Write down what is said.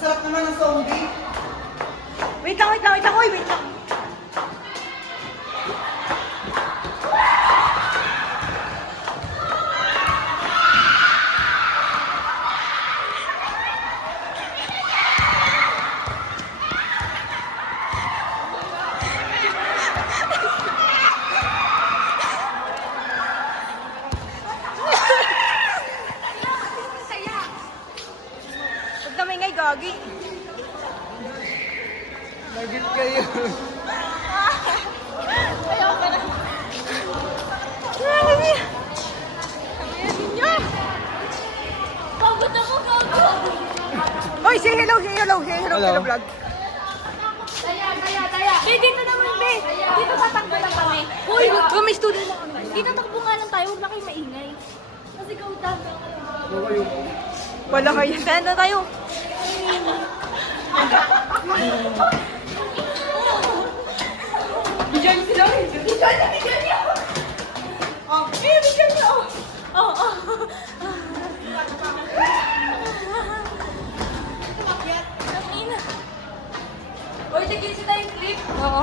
Sarap naman ng zombie. Wait lang. Uy, wait lang. Huwag na maingay, gagi. Nagit kayo. Ayaw ka na. Pagod ako, pagod. Hoy, say hello Hello. to the vlog. Daya. Be, dito naman, be. Dito tatakbo lang kami. Hoy, May student na kami. dito takbo nga lang tayo. Huwag na kayo maingay. Kasi kautan. Wala kayo. Saan na tayo? Bidyan sila. Bidyan niya. Oh, bidyan niya. Oo. Uy, tigil sila yung clip. Oo.